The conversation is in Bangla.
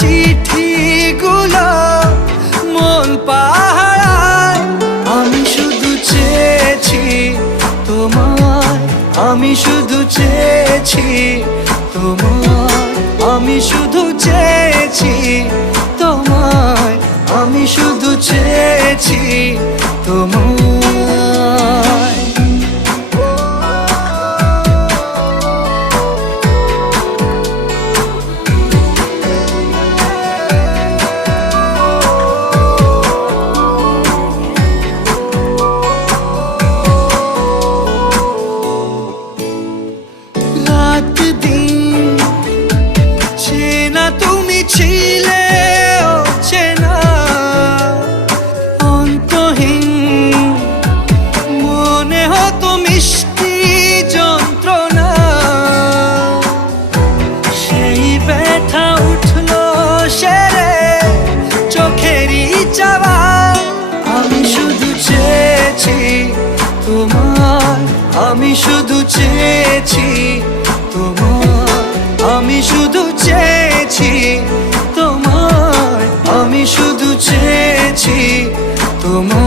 চিঠিগুলো মন পাহারায়। আমি শুধু চেয়েছি তোমায়, আমি শুধু চেয়েছি তোমায়, আমি শুধু চেয়েছি তোমায়, আমি শুধু চেয়েছি তোমায়। রাত দিন চেনা তুমি ছিলে চেনা অন্তহীন, মনে হতো মিষ্টি যন্ত্রণা। সেই ব্যথা উঠলো সেরে চোখেরই চাওয়ায়। আমি শুধু চেয়েছি তোমার, আমি শুধু চেয়েছি তোমার, আমি শুধু চেয়েছি তোমার, আমি শুধু চেয়েছি তোমার।